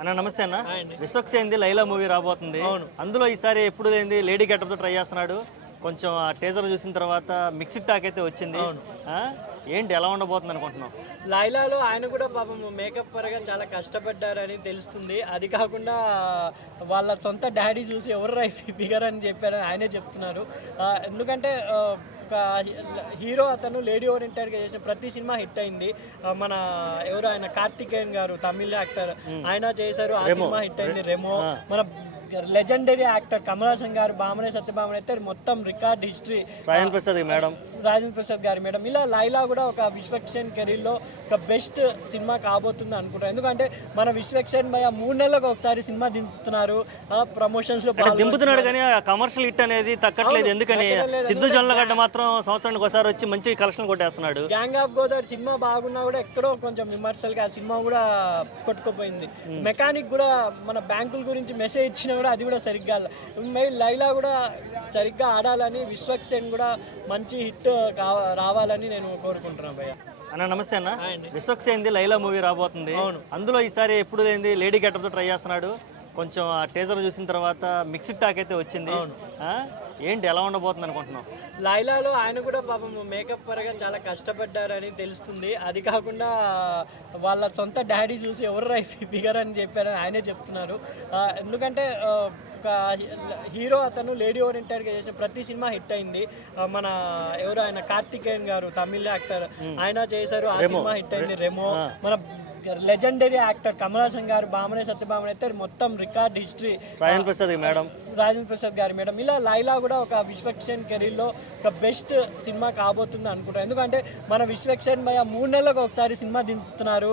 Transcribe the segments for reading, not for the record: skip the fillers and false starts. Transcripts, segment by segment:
అన్న నమస్తే అన్న. హాయ్ అండి. విశ్వక్సేన్ది లైలా మూవీ రాబోతుంది. అవును. అందులో ఈసారి ఎప్పుడు లేనిది లేడీ గెటప్ తో ట్రై చేస్తున్నాడు. కొంచెం ఆ టీజర్ చూసిన తర్వాత మిక్స్డ్ టాక్ అయితే వచ్చింది. అవును. ఆ? ఏంటి ఎలా ఉండబోతుంది అనుకుంటున్నాం? లైలాలో ఆయన కూడా పాపం మేకప్ పరంగా చాలా కష్టపడ్డారని తెలుస్తుంది. అది కాకుండా వాళ్ళ సొంత డాడీ చూసి ఎవరు ఫిగర్ అని చెప్పారని ఆయనే చెప్తున్నారు. ఎందుకంటే ఒక హీరో అతను లేడీ ఓరియంటెడ్గా చేసిన ప్రతి సినిమా హిట్ అయింది. మన ఎవరు ఆయన కార్తికేయన్ గారు తమిళ యాక్టర్, ఆయన చేశారు. ఆ సినిమా హిట్ అయింది రెమో. మన లెజెండరీ యాక్టర్ కమల్ హాసన్ గారు, బామనే సత్యభామన్ అయితే మొత్తం రికార్డ్ హిస్టరీ. రాజేంద్ర ప్రసాద్ గారి మేడం ఇలా లైలా కూడా ఒక విశ్వక్సేన్ కెరీర్లో ఒక బెస్ట్ సినిమా కాబోతుంది అనుకుంటారు. ఎందుకంటే మన విశ్వక్సేన్ భయ 3 నెలలకు ఒకసారి సినిమా దింపుతున్నారు. ప్రమోషన్స్లో దింపుతున్నాడు కానీ కమర్షియల్ హిట్ అనేది తగ్గట్లేదు. ఎందుకని సిద్ధు జొన్నలగడ్డ మాత్రం సంవత్సరానికి ఒకసారి వచ్చి మంచి కలెక్షన్ కొట్టేస్తున్నాడు. గ్యాంగ్ ఆఫ్ గోదావరి సినిమా బాగున్నా కూడా ఎక్కడో కొంచెం విమర్శలుగా ఆ సినిమా కూడా కొట్టుకుపోయింది. మెకానిక్ కూడా మన బ్యాంకుల గురించి మెసేజ్ ఇచ్చిన కూడా అది కూడా సరిగ్గా లైలా కూడా సరిగ్గా ఆడాలని, విశ్వక్సేన్ కూడా మంచి హిట్ రావాలని నేను కోరుకుంటున్నాను భయ్య. అన్న నమస్తే అన్న. విశ్వక్సేన్ది లైలా మూవీ రాబోతుంది. అవును. అందులో ఈసారి ఎప్పుడు లేనిది లేడీ గెటప్ తో ట్రై చేస్తున్నాడు. కొంచెం ఆ టీజర్ చూసిన తర్వాత మిక్స్డ్ టాక్ అయితే వచ్చింది. ఏంటి ఎలా ఉండబోతుంది అనుకుంటున్నాం? లైలాలో ఆయన కూడా పాపం మేకప్ పరంగా చాలా కష్టపడ్డారని తెలుస్తుంది. అది కాకుండా వాళ్ళ సొంత డాడీ చూసి ఎవరు ఫిగర్ అని చెప్పారని ఆయనే చెప్తున్నారు. ఎందుకంటే ఒక హీరో అతను లేడీ ఓరియంటెడ్గా చేసిన ప్రతి సినిమా హిట్ అయింది. మన ఎవరు ఆయన కార్తికేయన్ గారు తమిళ యాక్టర్, ఆయన చేశారు. ఆ సినిమా హిట్ అయింది రెమో. మన లెజెండరీ యాక్టర్ కమల్ హాసన్ గారు, బామనే సత్యభామన్ అయితే మొత్తం రికార్డ్ హిస్టరీ. రాజేంద్ర ప్రసాద్ గారి మేడం ఇలా లైలా కూడా ఒక విశ్వక్సేన్ కెరీర్లో ఒక బెస్ట్ సినిమా కాబోతుంది అనుకుంటారు. ఎందుకంటే మన విశ్వక్సేన్ భయ 3 నెలలకు ఒకసారి సినిమా దింపుతున్నారు.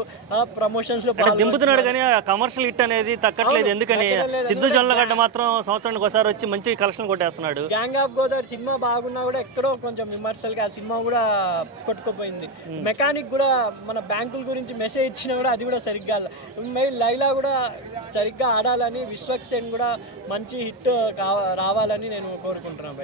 ప్రమోషన్స్లో దింపుతున్నాడు కానీ కమర్షియల్ హిట్ అనేది తగ్గట్లేదు. ఎందుకని సిద్ధు జొన్నలగడ్డ మాత్రం సంవత్సరానికి ఒకసారి వచ్చి మంచి కలెక్షన్ కొట్టేస్తున్నాడు. గ్యాంగ్ ఆఫ్ గోదావరి సినిమా బాగున్నా కూడా ఎక్కడో కొంచెం విమర్శలుగా ఆ సినిమా కూడా కొట్టుకుపోయింది. మెకానిక్ కూడా మన బ్యాంకుల గురించి మెసేజ్ ఇచ్చిన కూడా అది కూడా సరిగ్గా లైలా కూడా సరిగ్గా ఆడాలని, విశ్వక్సేన్ కూడా మంచి హిట్ రావాలని నేను కోరుకుంటున్నాను భయ్య.